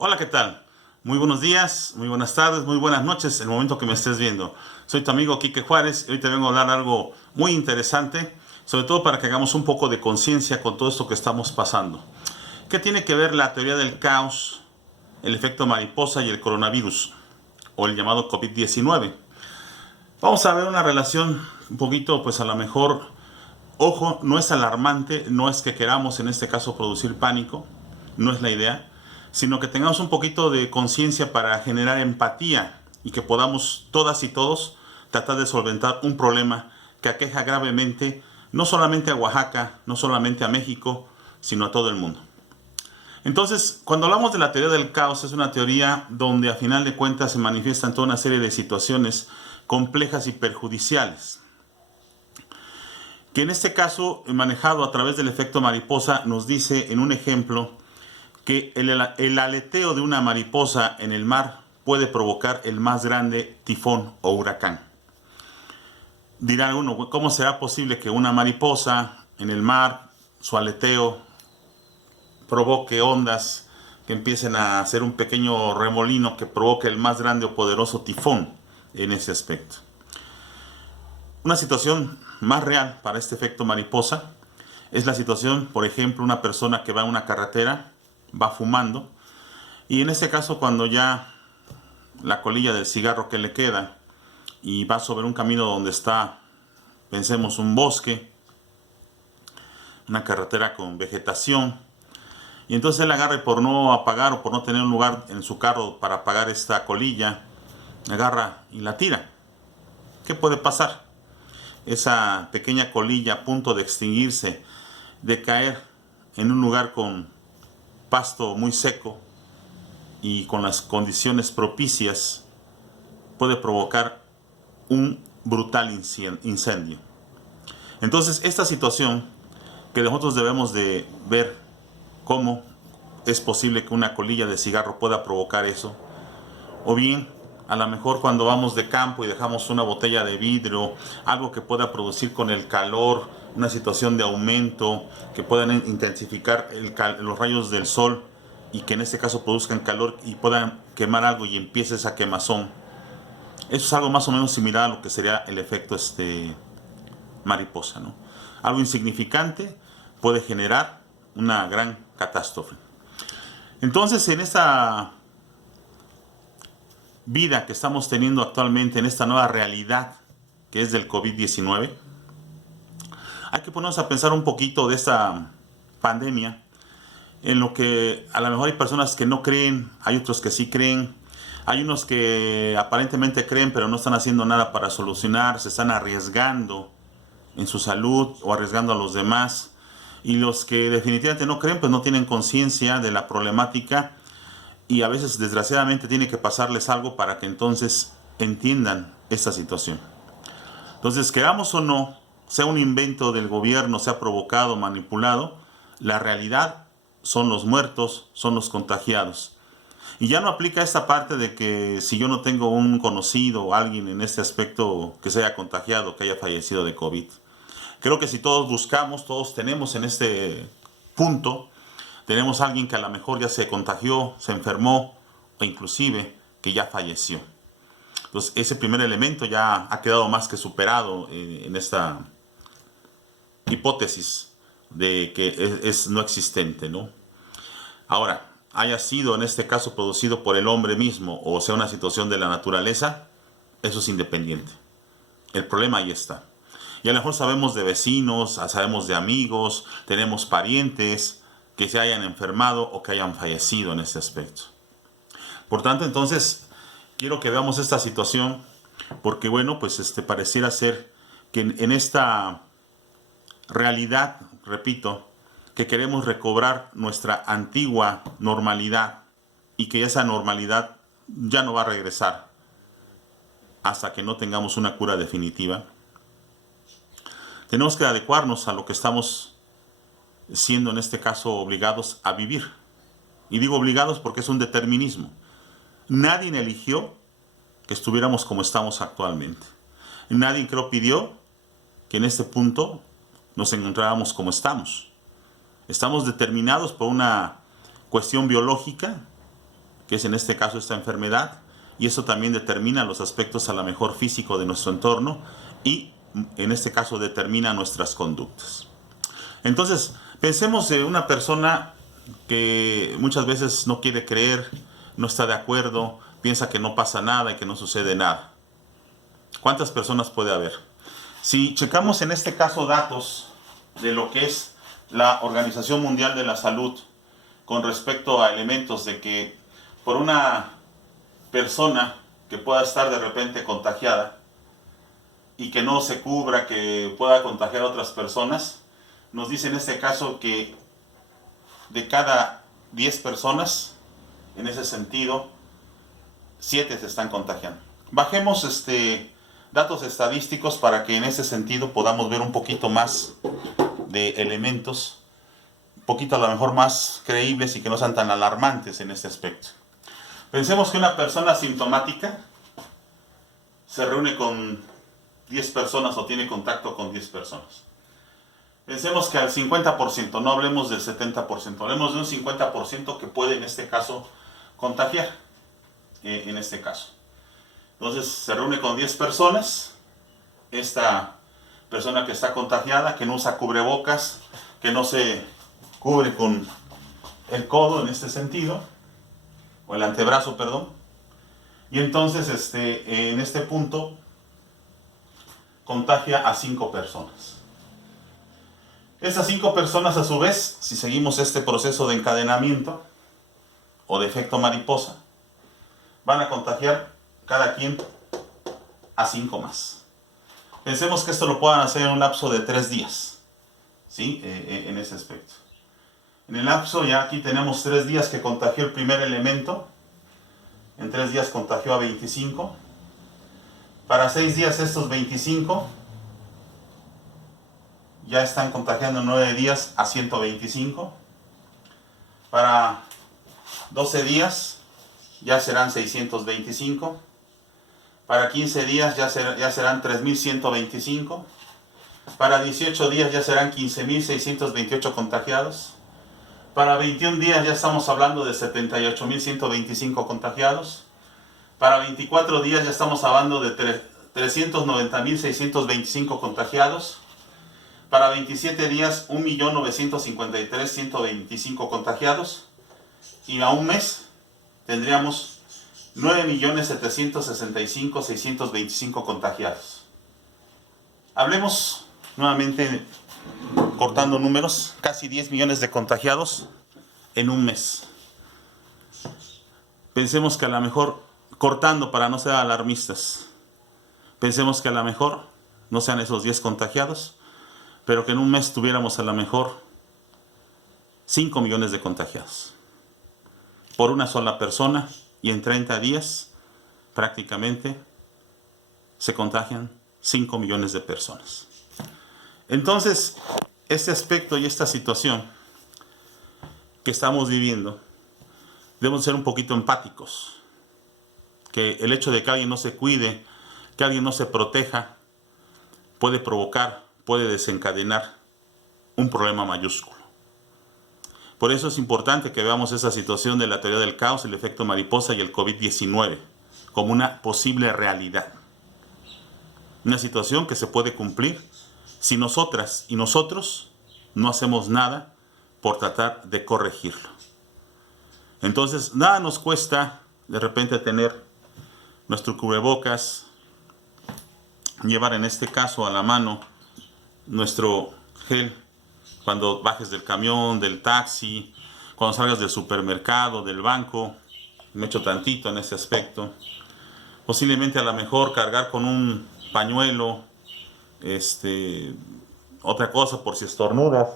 Hola, ¿qué tal? Muy buenos días, muy buenas tardes, muy buenas noches, el momento que me estés viendo. Soy tu amigo Quique Juárez y hoy te vengo a hablar algo muy interesante, sobre todo para que hagamos un poco de conciencia con todo esto que estamos pasando. ¿Qué tiene que ver la teoría del caos, el efecto mariposa y el coronavirus, o el llamado COVID-19? Vamos a ver una relación un poquito, pues a lo mejor, ojo, no es alarmante, no es que queramos en este caso producir pánico, no es la idea, sino que tengamos un poquito de conciencia para generar empatía y que podamos todas y todos tratar de solventar un problema que aqueja gravemente no solamente a Oaxaca, no solamente a México, sino a todo el mundo. Entonces, cuando hablamos de la teoría del caos, es una teoría donde a final de cuentas se manifiestan toda una serie de situaciones complejas y perjudiciales, que en este caso, manejado a través del efecto mariposa, nos dice en un ejemplo que el aleteo de una mariposa en el mar puede provocar el más grande tifón o huracán. Dirá uno, ¿cómo será posible que una mariposa en el mar, su aleteo, provoque ondas que empiecen a hacer un pequeño remolino que provoque el más grande o poderoso tifón en ese aspecto? Una situación más real para este efecto mariposa es la situación, por ejemplo, una persona que va en una carretera, va fumando, y en este caso cuando ya la colilla del cigarro que le queda y va sobre un camino donde está, pensemos, un bosque, una carretera con vegetación, y entonces él agarra y por no apagar o por no tener un lugar en su carro para apagar esta colilla, agarra y la tira. ¿Qué puede pasar? Esa pequeña colilla a punto de extinguirse, de caer en un lugar con pasto muy seco y con las condiciones propicias, puede provocar un brutal incendio. Entonces, esta situación que nosotros debemos de ver cómo es posible que una colilla de cigarro pueda provocar eso, o bien a lo mejor cuando vamos de campo y dejamos una botella de vidrio, algo que pueda producir con el calor una situación de aumento, que puedan intensificar los rayos del sol y que en este caso produzcan calor y puedan quemar algo y empiece esa quemazón. Eso es algo más o menos similar a lo que sería el efecto mariposa, ¿no? Algo insignificante puede generar una gran catástrofe. Entonces, en esta vida que estamos teniendo actualmente, en esta nueva realidad que es del COVID-19, hay que ponernos a pensar un poquito de esta pandemia, en lo que a lo mejor hay personas que no creen, hay otros que sí creen, hay unos que aparentemente creen pero no están haciendo nada para solucionar, se están arriesgando en su salud o arriesgando a los demás. Y los que definitivamente no creen, pues no tienen conciencia de la problemática y a veces desgraciadamente tiene que pasarles algo para que entonces entiendan esta situación. Entonces, queramos o no, sea un invento del gobierno, sea provocado, manipulado, la realidad son los muertos, son los contagiados. Y ya no aplica esta parte de que si yo no tengo un conocido o alguien en este aspecto que se haya contagiado, que haya fallecido de COVID. Creo que si todos buscamos, todos tenemos en este punto, tenemos a alguien que a lo mejor ya se contagió, se enfermó o inclusive que ya falleció. Entonces ese primer elemento ya ha quedado más que superado en esta hipótesis de que es no existente, ¿no? Ahora, haya sido en este caso producido por el hombre mismo o sea una situación de la naturaleza, eso es independiente. El problema ahí está. Y a lo mejor sabemos de vecinos, sabemos de amigos, tenemos parientes que se hayan enfermado o que hayan fallecido en este aspecto. Por tanto, entonces, quiero que veamos esta situación porque, bueno, pues pareciera ser que en esta realidad, repito, que queremos recobrar nuestra antigua normalidad y que esa normalidad ya no va a regresar hasta que no tengamos una cura definitiva. Tenemos que adecuarnos a lo que estamos siendo en este caso obligados a vivir. Y digo obligados porque es un determinismo. Nadie eligió que estuviéramos como estamos actualmente. Nadie creo pidió que en este punto nos encontráramos como estamos. Estamos determinados por una cuestión biológica que es en este caso esta enfermedad, y eso también determina los aspectos a lo mejor físico de nuestro entorno y en este caso determina nuestras conductas. Entonces, pensemos en una persona que muchas veces no quiere creer, no está de acuerdo, piensa que no pasa nada y que no sucede nada. ¿Cuántas personas puede haber? Si checamos en este caso datos de lo que es la Organización Mundial de la Salud con respecto a elementos de que por una persona que pueda estar de repente contagiada y que no se cubra, que pueda contagiar a otras personas, nos dice en este caso que de cada 10 personas, en ese sentido, 7 se están contagiando. Bajemos datos estadísticos para que en ese sentido podamos ver un poquito más de elementos, un poquito a lo mejor más creíbles y que no sean tan alarmantes en este aspecto. Pensemos que una persona asintomática se reúne con 10 personas o tiene contacto con 10 personas. Pensemos que al 50%, no hablemos del 70%, hablemos de un 50% que puede en este caso contagiar, en este caso. Entonces se reúne con 10 personas, esta persona que está contagiada, que no usa cubrebocas, que no se cubre con el codo en este sentido, o el antebrazo, perdón, y entonces en este punto contagia a 5 personas. Esas 5 personas a su vez, si seguimos este proceso de encadenamiento o de efecto mariposa, van a contagiar cada quien a 5 más. Pensemos que esto lo puedan hacer en un lapso de 3 días, ¿sí? En ese aspecto. En el lapso ya aquí tenemos 3 días que contagió el primer elemento, en 3 días contagió a 25, para 6 días estos 25 ya están contagiando en 9 días a 125. Para 12 días ya serán 625. Para 15 días ya serán 3.125. Para 18 días ya serán 15.628 contagiados. Para 21 días ya estamos hablando de 78.125 contagiados. Para 24 días ya estamos hablando de 390.625 contagiados. Para 27 días, 1.953.125 contagiados. Y a un mes tendríamos 9.765.625 contagiados. Hablemos nuevamente, cortando números, casi 10 millones de contagiados en un mes. Pensemos que a lo mejor, cortando para no ser alarmistas, pensemos que a lo mejor no sean esos 10 contagiados, pero que en un mes tuviéramos a lo mejor 5 millones de contagiados por una sola persona, y en 30 días prácticamente se contagian 5 millones de personas. Entonces, este aspecto y esta situación que estamos viviendo, debemos ser un poquito empáticos, que el hecho de que alguien no se cuide, que alguien no se proteja, puede provocar, puede desencadenar un problema mayúsculo. Por eso es importante que veamos esa situación de la teoría del caos, el efecto mariposa y el COVID-19 como una posible realidad. Una situación que se puede cumplir si nosotras y nosotros no hacemos nada por tratar de corregirlo. Entonces, nada nos cuesta de repente tener nuestro cubrebocas, llevar en este caso a la mano nuestro gel cuando bajes del camión, del taxi, cuando salgas del supermercado, del banco. Me echo tantito en ese aspecto. Posiblemente a lo mejor cargar con un pañuelo, otra cosa por si estornudas.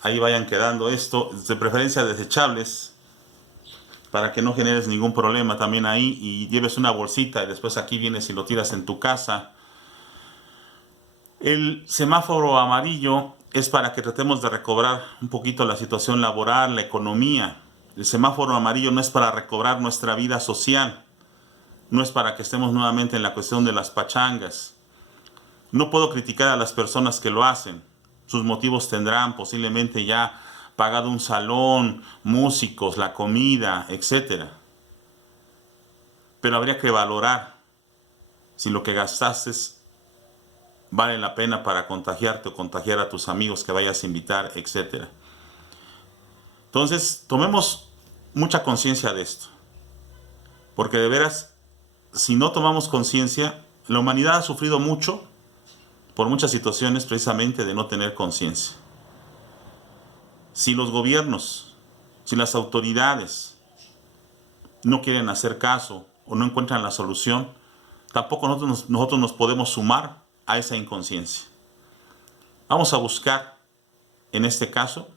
Ahí vayan quedando esto, de preferencia desechables, para que no generes ningún problema también ahí, y lleves una bolsita y después aquí vienes y lo tiras en tu casa. El semáforo amarillo es para que tratemos de recobrar un poquito la situación laboral, la economía. El semáforo amarillo no es para recobrar nuestra vida social, no es para que estemos nuevamente en la cuestión de las pachangas. No puedo criticar a las personas que lo hacen, sus motivos tendrán posiblemente ya pagado un salón, músicos, la comida, etc. Pero habría que valorar si lo que gastaste vale la pena para contagiarte o contagiar a tus amigos que vayas a invitar, etc. Entonces, tomemos mucha conciencia de esto. Porque de veras, si no tomamos conciencia, la humanidad ha sufrido mucho por muchas situaciones precisamente de no tener conciencia. Si los gobiernos, si las autoridades no quieren hacer caso o no encuentran la solución, tampoco nosotros nos podemos sumar a esa inconsciencia. Vamos a buscar, en este caso,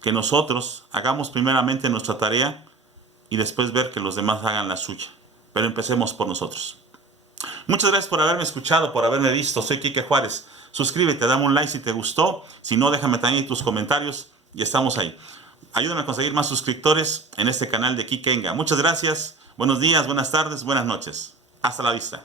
que nosotros hagamos primeramente nuestra tarea y después ver que los demás hagan la suya. Pero empecemos por nosotros. Muchas gracias por haberme escuchado, por haberme visto. Soy Quique Juárez. Suscríbete, dame un like si te gustó. Si no, déjame también tus comentarios y estamos ahí. Ayúdame a conseguir más suscriptores en este canal de Quiquenga. Muchas gracias. Buenos días, buenas tardes, buenas noches. Hasta la vista.